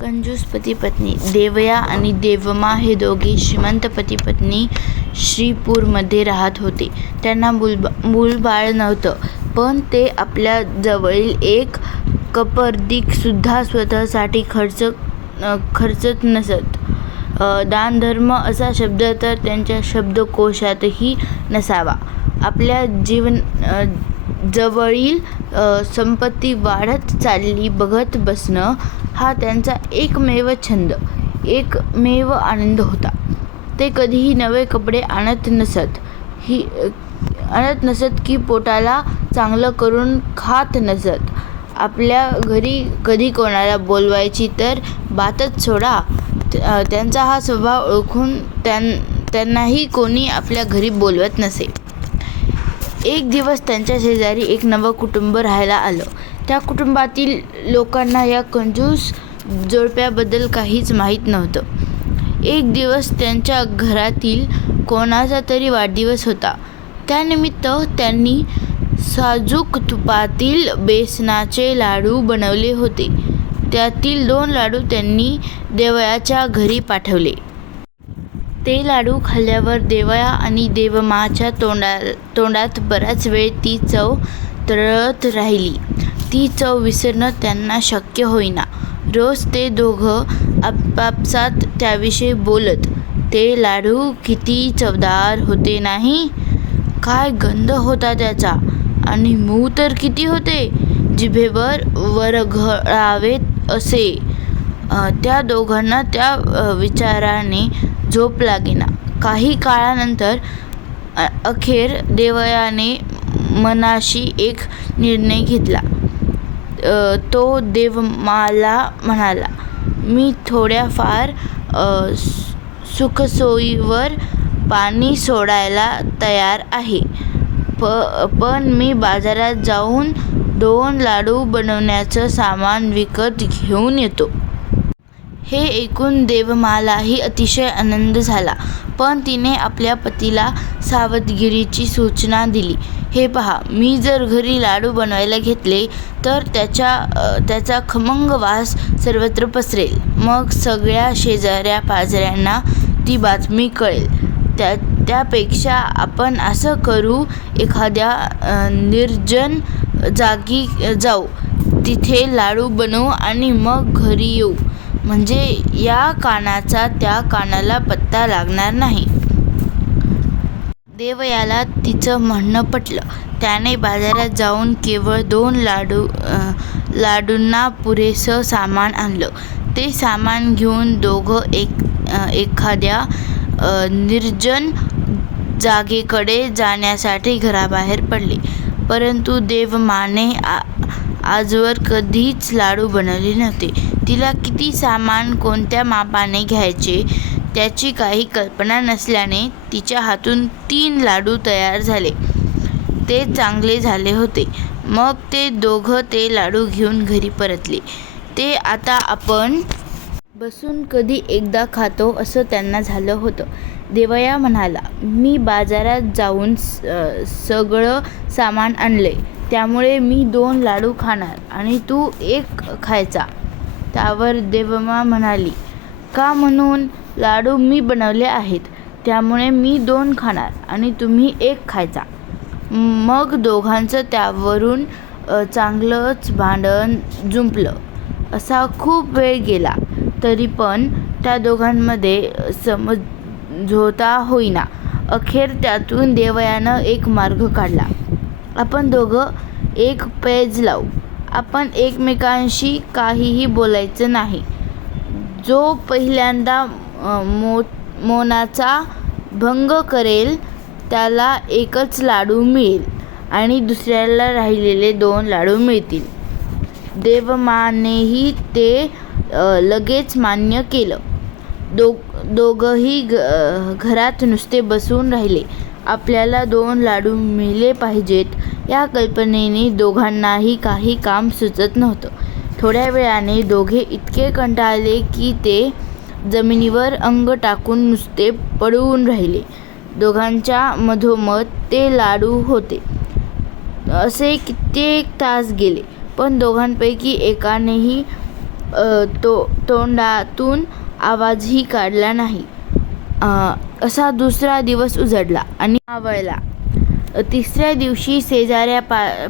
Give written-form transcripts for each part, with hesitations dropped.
कंजूस पती पत्नी. देवया आणि देवमा हे दोघे श्रीमंत पती पत्नी श्रीपूरमध्ये राहत होते. त्यांना मूलबाळ नव्हतं, पण ते आपल्या जवळील एक कपर्दिक सुद्धा स्वतःसाठी खर्चत नसत. दानधर्म असा शब्द तर त्यांच्या शब्दकोशातही नसावा. आपल्या जवळील संपत्ती वाढत चालली बघत बसणं हा त्यांचा एकमेव छंद, एकमेव आनंद होता. ते कधीही नवे कपडे आणत नसत की पोटाला चांगलं करून खात नसत. आपल्या घरी कधी कोणाला बोलवायची तर बातच सोडा. त्यांचा हा स्वभाव ओळखून त्यांनाही कोणी आपल्या घरी बोलवत नसे. एक दिवस त्यांच्या शेजारी एक नवं कुटुंब राहायला आलं. त्या कुटुंबातील लोकांना या कंजूस जोडप्याबद्दल काहीच माहीत नव्हतं. एक दिवस त्यांच्या घरातील कोणाचा तरी वाढदिवस होता. त्यानिमित्त त्यांनी साजूक तुपातील बेसनाचे लाडू बनवले होते. त्यातील 2 लाडू त्यांनी देवयाच्या घरी पाठवले. ते लाडू खाल्ल्यावर देवया आणि देवमाच्या तोंडात बराच वेळ ती चव तरळत राहिली. ती चव विसरणं त्यांना शक्य होईना. रोज ते दोघं आपापसात त्याविषयी बोलत. ते लाडू किती चवदार होते नाही? काय गंध होता त्याचा! आणि मऊ तर किती होते! जिभेवर वरघळावेत असे! त्या दोघांना त्या विचाराने झोप लागेना. काही काळानंतर अखेर देवयाने मनाशी एक निर्णय घेतला. तो देवमाला म्हणाला, मी थोड्याफार सुखसोयीवर पाणी सोडायला तयार आहे, पण मी बाजारात जाऊन 2 लाडू बनवण्याचं सामान विकत घेऊन येतो. हे ऐकून देवमालाही अतिशय आनंद झाला. पण तिने आपल्या पतीला सावधगिरीची सूचना दिली. हे पहा, मी जर घरी लाडू बनवायला घेतले तर त्याचा खमंग वास सर्वत्र पसरेल. मग सगळ्या शेजाऱ्या पाजाऱ्यांना ती बातमी कळेल. त्यापेक्षा आपण असं करू, एखाद्या निर्जन जागी जाऊ, तिथे लाडू बनवू आणि मग घरी येऊ. म्हणजे या कानाचा त्या कानाला पत्ता लागणार नाही. देवयाला तिचं म्हणणं पटलं. त्याने बाजारात जाऊन केवळ 2 लाडूंना पुरेसं सामान आणलं. ते सामान घेऊन दोघं एखाद्या निर्जन जागेकडे जाण्यासाठी घराबाहेर पडले. परंतु देवमाने आजवर कधीच लाडू बनवले नव्हते. तिला किती सामान कोणत्या मापाने घ्यायचे त्याची काही कल्पना नसल्याने तिच्या हातून 3 लाडू तयार झाले. ते चांगले झाले होते. मग ते दोघं ते लाडू घेऊन घरी परतले. ते आता आपण बसून कधी एकदा खातो असं त्यांना झालं होतं. देवया म्हणाला, मी बाजारात जाऊन सगळं सामान आणलंय, त्यामुळे मी 2 लाडू खाणार आणि तू 1 खायचा. त्यावर देवमा म्हणाली, का म्हणून? लाडू मी बनवले आहेत, त्यामुळे मी 2 खाणार आणि तुम्ही 1 खायचा. मग दोघांचं त्यावरून चांगलंच भांडण जुंपलं. असा खूप वेळ गेला तरी पण त्या दोघांमध्ये समझोता होईना. अखेर त्यातून देवयानं एक मार्ग काढला. आपण दोघं एक पेच लावू. आपण एकमेकांशी काहीही बोलायचं नाही. जो पहिल्यांदा मौनाचा भंग करेल त्याला 1च लाडू मिळेल आणि दुसऱ्याला राहिलेले 2 लाडू मिळतील. देवमानेही ते लगेच मान्य केलं. दोघंही घरात नुसते बसून राहिले. आपल्याला 2 लाडू मिळले पाहिजेत या कल्पनेने दोघांनाही काही काम सुचत नव्हतं. थोड्या वेळाने दोघे इतके कंटाळले की ते जमिनीवर अंग टाकून नुसते पडून राहिले. दोघांच्या मधोमध ते लाडू होते. असे कित्येक तास गेले, पण दोघांपैकी एकानेही तोंडातून आवाजही काढला नाही. असा दुसरा दिवस उजडला आणि मावळला. तिसऱ्या दिवशी शेजाऱ्या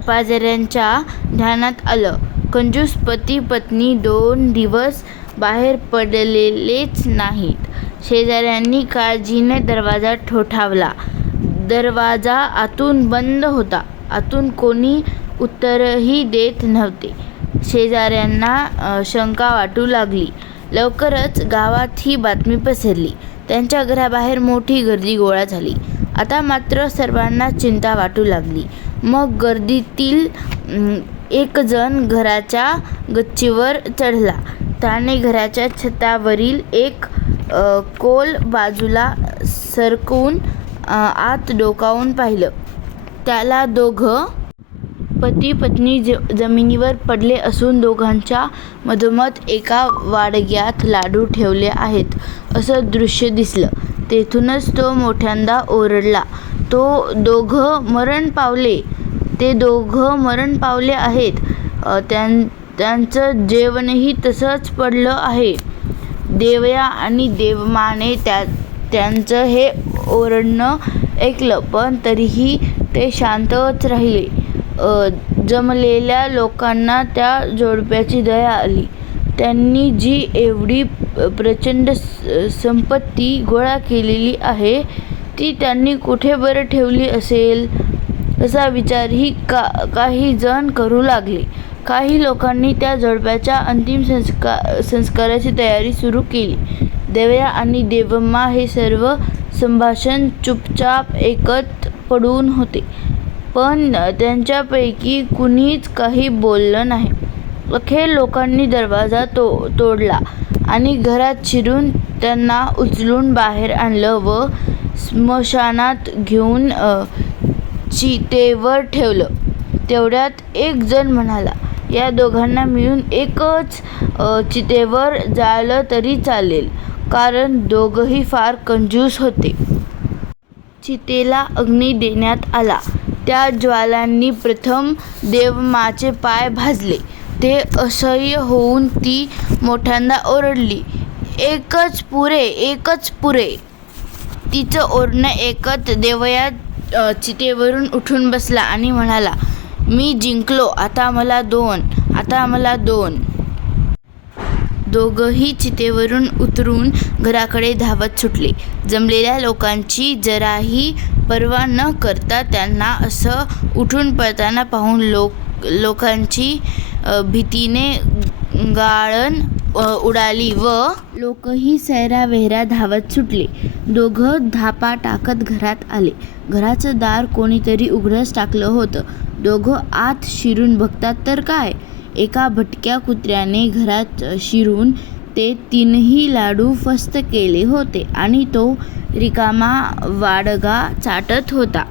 पाजाऱ्यांच्या ध्यानात आलं, कंजूस पती पत्नी 2 दिवस बाहेर पडलेलेच नाहीत. शेजाऱ्यांनी काळजीने दरवाजा ठोठावला. दरवाजा आतून बंद होता. आतून कोणी उत्तरही देत नव्हते. शेजाऱ्यांना शंका वाटू लागली. लवकरच गावात ही बातमी पसरली. त्यांच्या घराबाहेर मोठी गर्दी गोळा झाली. आता मात्र सर्वांना चिंता वाटू लागली. मग गर्दीतील एक जण घराच्या गच्चीवर चढला. त्याने घराच्या छतावरील एक कोल बाजूला सरकवून आत डोकावून पाहिलं. त्याला 2 पती पत्नी जमिनीवर पडले असून दोघांच्या मधोमध एका वाडग्यात लाडू ठेवले आहेत असं दृश्य दिसलं. तेथूनच तो मोठ्यांदा ओरडला, "तो दोघं मरण पावले. ते दोघं मरण पावले आहेत. त्यांचं जेवणही तसंच पडलं आहे." देवया आणि देवमाने त्यांचं हे ओरडणं ऐकलं, पण तरीही ते शांतच राहिले. जमलेल्या लोकांना त्या जोडप्याची दया आली. त्यांनी जी एवढी प्रचंड संपत्ती गोळा केलेली आहे ती त्यांनी कुठे बरं ठेवली असेल असा विचारही काही जण करू लागले. काही लोकांनी त्या जोडप्याच्या अंतिम संस्काराची तयारी सुरू केली. देवया आणि देवम्मा हे सर्व संभाषण चुपचाप ऐकत पडून होते, पण त्यांच्यापैकी कुणीच काही बोललं नाही. अखेर लोकांनी दरवाजा तोडला आणि घरात शिरून त्यांना उचलून बाहेर आणलं व स्मशानात घेऊन चितेवर ठेवलं. तेवढ्यात एक जण म्हणाला, "या दोघांना मिळून एकच चितेवर जाळलं तरी चालेल, कारण दोघंही फार कंजूस होते." चितेला अग्नी देण्यात आला. त्या ज्वालांनी प्रथम देवम्माचे पाय भाजले. ते असह्य होऊन ती मोठ्यांदा ओरडली, "एकच पुरे, एकच पुरे." तिचं ओरडणं ऐकत देवया चितेवरून उठून बसला आणि म्हणाला, "मी जिंकलो. आता मला 2, आता मला 2." दोघंही चितेवरून उतरून घराकडे धावत सुटले. जमलेल्या लोकांची जराही पर्वा न करता त्यांना असं उठून पळताना पाहून लोकांची भीतीने गाळण उडाली व लोकही सैरावैरा धावत सुटले. दोघं धापा टाकत घरात आले. घराचं दार कोणीतरी उघडंच टाकलं होतं. दोघं आत शिरून बघतात तर काय, एका भटक्या कुत्र्याने घरात शिरून ते 3ही लाडू फस्त केले होते आणि तो रिकामा वाडगा चाटत होता.